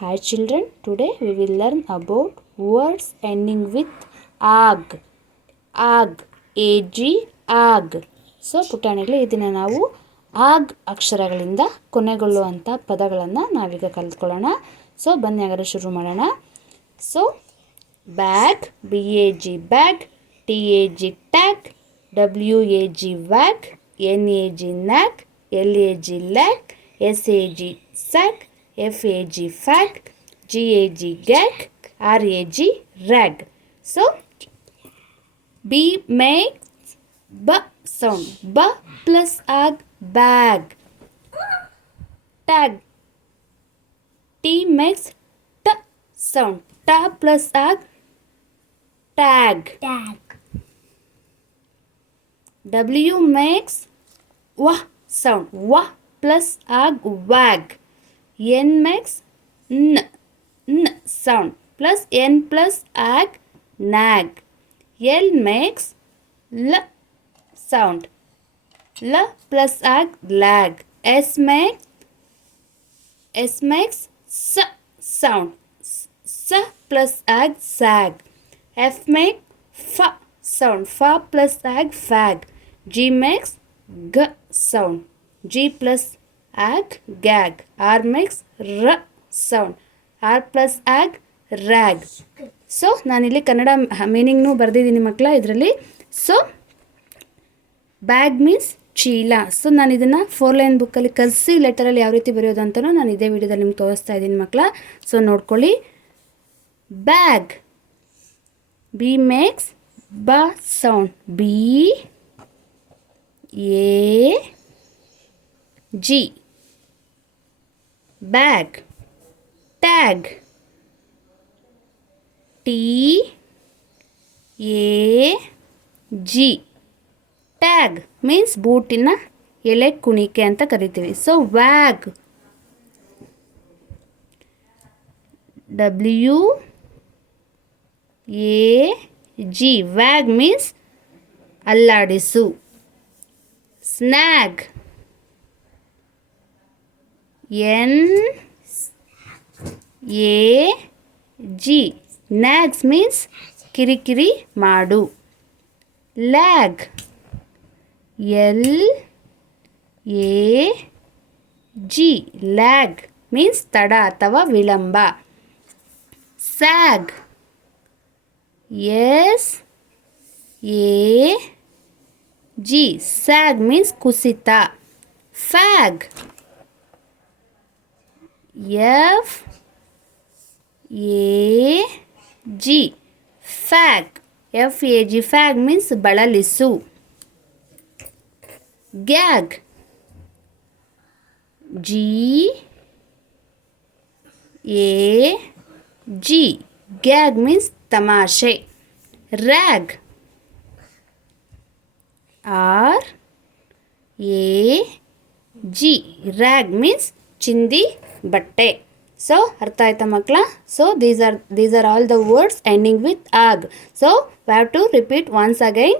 Hi children, today we will learn about words ending with ag. Ag, ag, ag. So ಪುಟಾಣಿಗಳು ಇದನ್ನು ನಾವು ಆಗ್ ಅಕ್ಷರಗಳಿಂದ ಕೊನೆಗೊಳ್ಳುವಂಥ ಪದಗಳನ್ನು ನಾವೀಗ ಕಲಿತ್ಕೊಳ್ಳೋಣ. ಸೊ ಬನ್ನಿ ಹಾಗಾದ್ರೆ ಶುರು ಮಾಡೋಣ. So bag, BAG bag, TAG tag, WAG ವ್ಯಾಗ್, NAG ನ್ಯಾಗ್, LAG lag, SAG ಸ್ಯಾಗ್, FAG fag, GAG gag, RAG rag. So B makes B sound. B plus ag bag. Tag. T makes T sound. T plus ag tag. Tag. W makes W sound. W plus ag wag. N makes N sound plus N plus ag nag. L makes L sound. L plus ag lag. S makes S sound. S plus ag sag. F makes F sound. F plus ag fag. G makes G sound. G plus ag gag. R makes R sound. R plus ag rag. So ನಾನಿಲ್ಲಿ ಕನ್ನಡ ಮೀನಿಂಗ್ನೂ ಬರೆದಿದ್ದೀನಿ ಮಕ್ಕಳ ಇದರಲ್ಲಿ. So bag means ಚೀಲ. So ನಾನು ಇದನ್ನು 4 line ಬುಕ್ಕಲ್ಲಿ cursive ಲೆಟರಲ್ಲಿ ಯಾವ ರೀತಿ ಬರೆಯೋದು ಅಂತಲೂ ನಾನು ಇದೇ ವಿಡಿಯೋದಲ್ಲಿ ನಿಮ್ಗೆ ತೋರಿಸ್ತಾ ಇದ್ದೀನಿ ಮಕ್ಕಳ. ಸೊ ನೋಡ್ಕೊಳ್ಳಿ. ಬ್ಯಾಗ್, B ಮೇಕ್ಸ್ ಬ sound. BAG. Bag. Tag. TAG. Tag means ಬೂಟಿನ ಎಲೆ ಕುಣಿಕೆ ಅಂತ ಕರಿತೀವಿ. So ವ್ಯಾಗ್, WAG ವ್ಯಾಗ್ means ಅಲ್ಲಾಡಿಸು. ಸ್ನ್ಯಾಗ್, NAG nags means ಕಿರಿಕಿರಿ ಮಾಡು. ಲ್ಯಾಗ್, LAG ಲ್ಯಾಗ್ ಮೀನ್ಸ್ ತಡ ಅಥವಾ ವಿಳಂಬ. ಸ್ಯಾಗ್, SAG ಸ್ಯಾಗ್ ಮೀನ್ಸ್ ಕುಸಿತ. ಫ್ಯಾಗ್, FAG fag. FAG fag means ಬಳಲಿಸು. Gag, GAG gag means ತಮಾಷೆ. Rag, RAG rag means ಚಿಂದಿ ಬಟ್ಟೆ. ಸೊ ಅರ್ಥ ಆಯ್ತಾ ಮಕ್ಕಳ? So these are all the words ending with ag. So we have to repeat once again.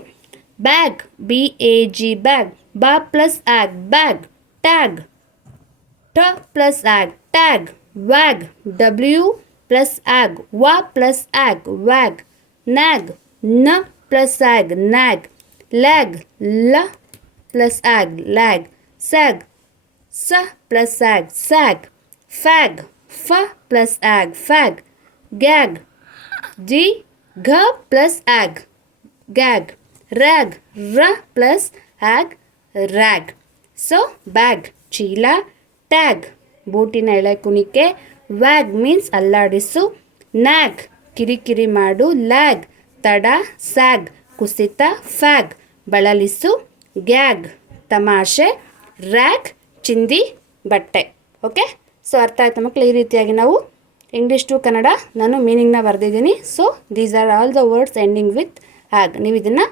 Bag, BAG bag. Ba plus ag bag. Tag, T plus ag tag. Wag, W plus ag wa plus ag wag. Nag, N plus ag nag. Lag, L plus ag lag. Sag, S plus ag sag. Fag, F plus ag fag. Gag, G plus ag gag. Rag, R plus ag rag. So bag ಚೀಲ, tag ಬೂಟಿನ ಎಳೆ ಕುಣಿಕೆ, ವ್ಯಾಗ್ means ಅಲ್ಲಾಡಿಸು, ನ್ಯಾಗ್ ಕಿರಿಕಿರಿ ಮಾಡು, lag ತಡ, ಸ್ಯಾಗ್ ಕುಸಿತ, ಫ್ಯಾಗ್ ಬಳಲಿಸು, ಗ್ಯಾಗ್ ತಮಾಷೆ, rag ಚಿಂದಿ ಬಟ್ಟೆ. ಓಕೆ, ಸೊ ಅರ್ಥ ಆಯ್ತು ಮಕ್ಕಳು? ಈ ರೀತಿಯಾಗಿ ನಾವು ಇಂಗ್ಲೀಷ್ ಟು ಕನ್ನಡ ನಾನು ಮೀನಿಂಗ್ನ ಬರೆದಿದ್ದೀನಿ. So these are all the words ending with ag. ನೀವು ಇದನ್ನು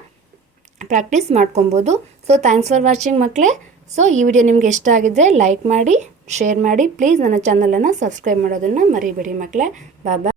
ಪ್ರಾಕ್ಟೀಸ್ ಮಾಡ್ಕೊಬೋದು. ಸೊ ಥ್ಯಾಂಕ್ಸ್ ಫಾರ್ ವಾಚಿಂಗ್ ಮಕ್ಕಳೇ. ಸೊ ಈ ವಿಡಿಯೋ ನಿಮಗೆ ಇಷ್ಟ ಆಗಿದ್ದರೆ ಲೈಕ್ ಮಾಡಿ, ಶೇರ್ ಮಾಡಿ. ಪ್ಲೀಸ್ ನನ್ನ ಚಾನಲನ್ನು ಸಬ್ಸ್ಕ್ರೈಬ್ ಮಾಡೋದನ್ನು ಮರಿಬೇಡಿ ಮಕ್ಕಳೇ. ಬಾಯ್.